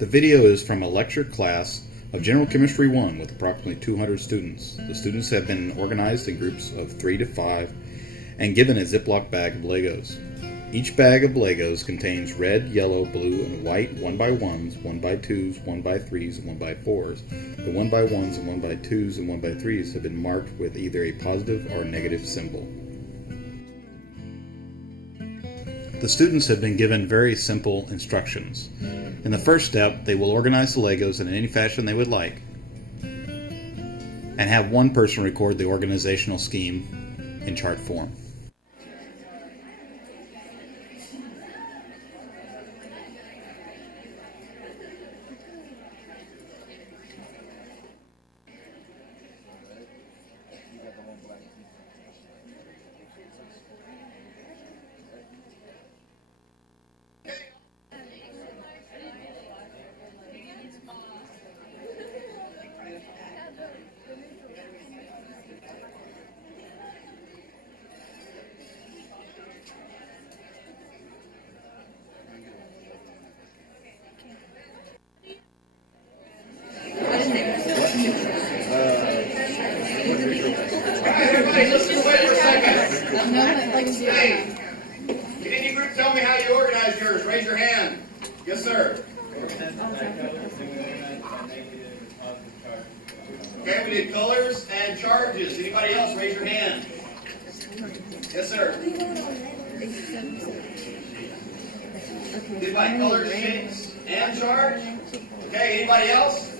The video is from a lecture class of General Chemistry 1 with approximately 200 students. The students have been organized in groups of 3 to 5 and given a Ziploc bag of Legos. Each bag of Legos contains red, yellow, blue, and white 1x1s, 1x2s, 1x3s, and 1x4s. The 1x1s and 1x2s and 1x3s have been marked with either a positive or a negative symbol. The students have been given very simple instructions. In the first step, they will organize the Legos in any fashion they would like and have one person record the organizational scheme in chart form. Hey, can any group tell me how you organize yours? Raise your hand. Yes, sir. Okay, we did colors and charges. Anybody else? Raise your hand. Yes, sir. Did by colors, shapes, and charge? Okay, anybody else?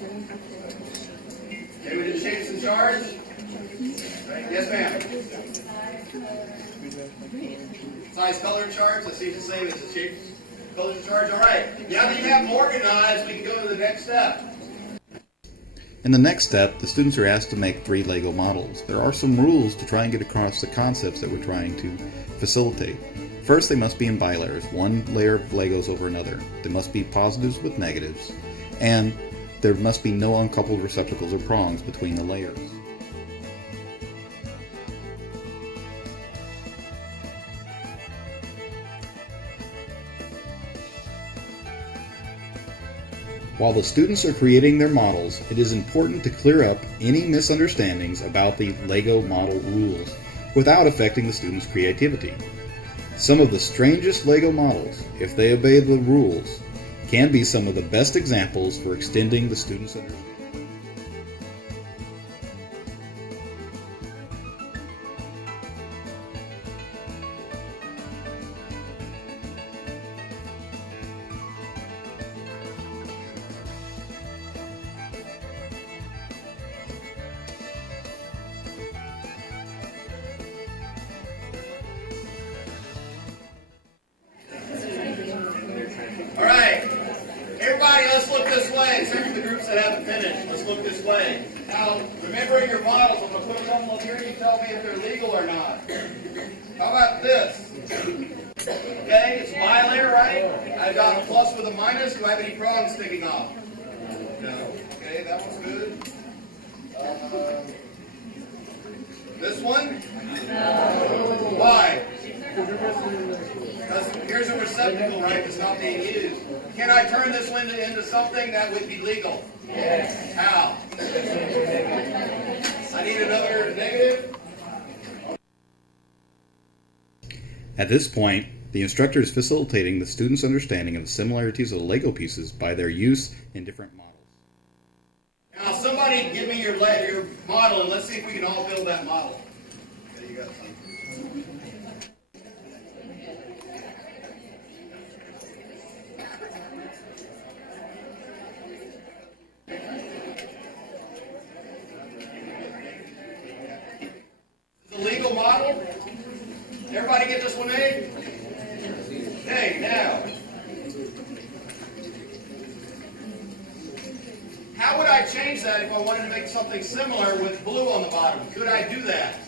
Okay, we did shapes and charge. Yes, ma'am. Size, color, and charge. Let's see if it's the same as the shape, colors, and charge. All right. Now that you have them organized, we can go to the next step. In the next step, the students are asked to make 3 Lego models. There are some rules to try and get across the concepts that we're trying to facilitate. First, they must be in bilayers, one layer of Legos over another. They must be positives with negatives, and there must be no uncoupled receptacles or prongs between the layers. While the students are creating their models, it is important to clear up any misunderstandings about the Lego model rules without affecting the students' creativity. Some of the strangest Lego models, if they obey the rules, can be some of the best examples for extending the students' understanding. All right. Everybody, let's look this way. Except for the groups that haven't finished. Let's look this way. Now, remembering your models, I'm going to put a couple up here and you tell me if they're legal or not. How about this? Okay, it's bilayer, right? I've got a plus with a minus. Do I have any prongs sticking off? No. Okay, that one's good. This one? No. Why? Because here's a receptacle, right, that's not being used. Can I turn this window into something that would be legal? Yes. How? I need another negative. At this point, the instructor is facilitating the students' understanding of the similarities of the Lego pieces by their use in different models. Now, somebody give me your model, and let's see if we can all build that model. Okay, you got something. The legal model. Everybody get this one made? Okay, now. How would I change that if I wanted to make something similar with blue on the bottom? Could I do that?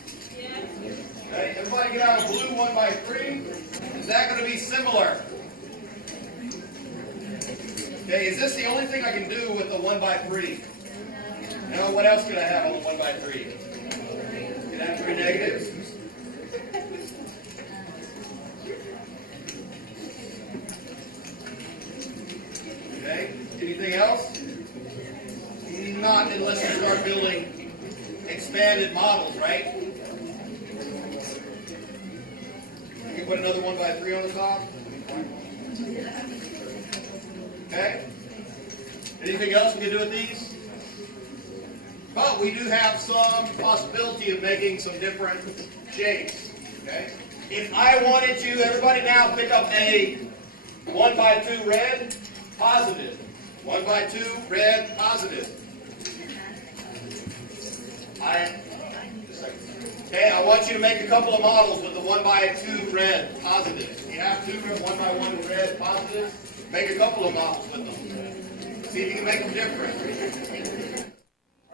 Okay, everybody get out a blue 1x3. Is that going to be similar? Okay, is this the only thing I can do with the 1x3? Now, what else could I have on the 1x3? Can I have 3 negatives? Okay, Anything else? Not unless you start building expanded models, right? You can put another 1x3 on the top. Okay? Anything else we can do with these? But we do have some possibility of making some different shapes. Okay? If I wanted to, everybody now pick up a 1x2 red, positive. 1x2 red, positive. Okay, I want you to make a couple of models with the 1x2 red, positive. You have two 1x1 red, positive. Make a couple of models with them. See if you can make them different.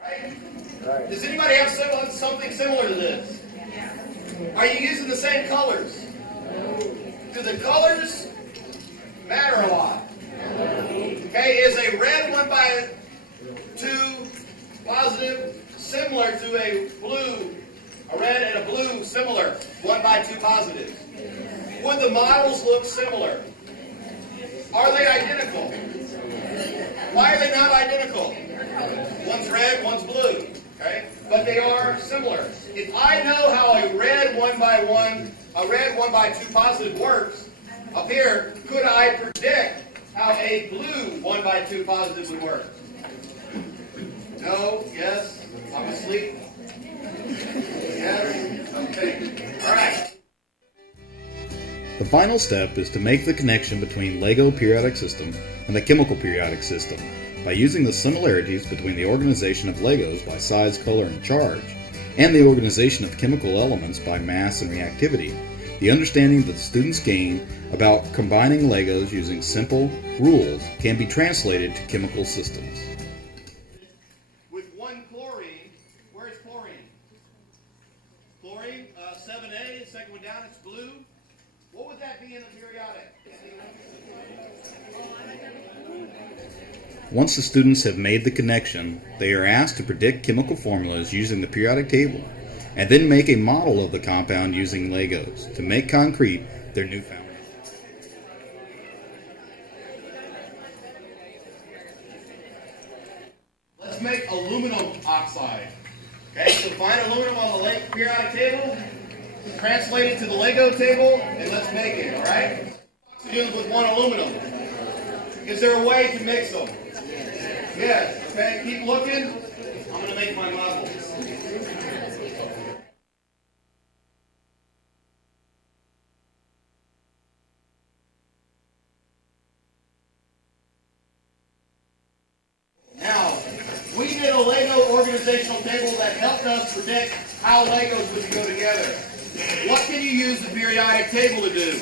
Right? Does anybody have something similar to this? Are you using the same colors? Do the colors matter a lot? Okay, is a red 1x2 positive similar to a blue, a red and a blue similar, 1x2 positive? Would the models look similar? Are they identical? Why are they not identical? One's red, one's blue. Okay? But they are similar. If I know how a red 1x2 positive works, up here, could I predict how a blue 1x2 positive would work? No? Yes? I'm asleep? Yes? Okay. All right. The final step is to make the connection between LEGO periodic system and the chemical periodic system by using the similarities between the organization of Legos by size, color, and charge, and the organization of chemical elements by mass and reactivity. The understanding that the students gain about combining Legos using simple rules can be translated to chemical systems. With one chlorine, where's chlorine? Chlorine, 7A, second one down, it's blue. What would that be in the periodic? Once the students have made the connection, they are asked to predict chemical formulas using the periodic table, and then make a model of the compound using Legos to make concrete their newfound. Let's make aluminum oxide. Okay, so find aluminum on the periodic table, translate it to the Lego table, and let's make it, all right? Oxygen with one aluminum. Is there a way to mix them? Yes. Okay, keep looking. I'm going to make my model. Now, we did a Lego organizational table that helped us predict how Legos would go together. What can you use the periodic table to do?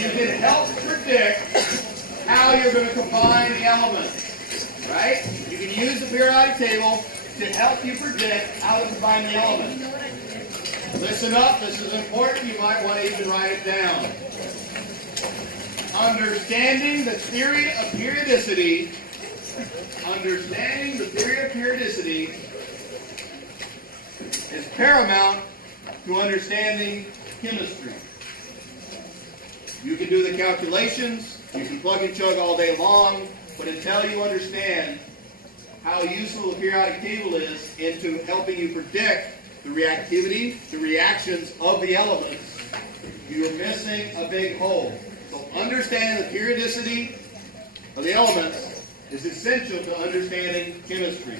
You can help predict how you're going to combine the elements, right? You can use the periodic table to help you predict how to combine the elements. Listen up, this is important. You might want to even write it down. Understanding the theory of periodicity, is paramount to understanding chemistry. You can do the calculations, you can plug and chug all day long, but until you understand how useful the periodic table is into helping you predict the reactivity, the reactions of the elements, you're missing a big hole. So understanding the periodicity of the elements is essential to understanding chemistry.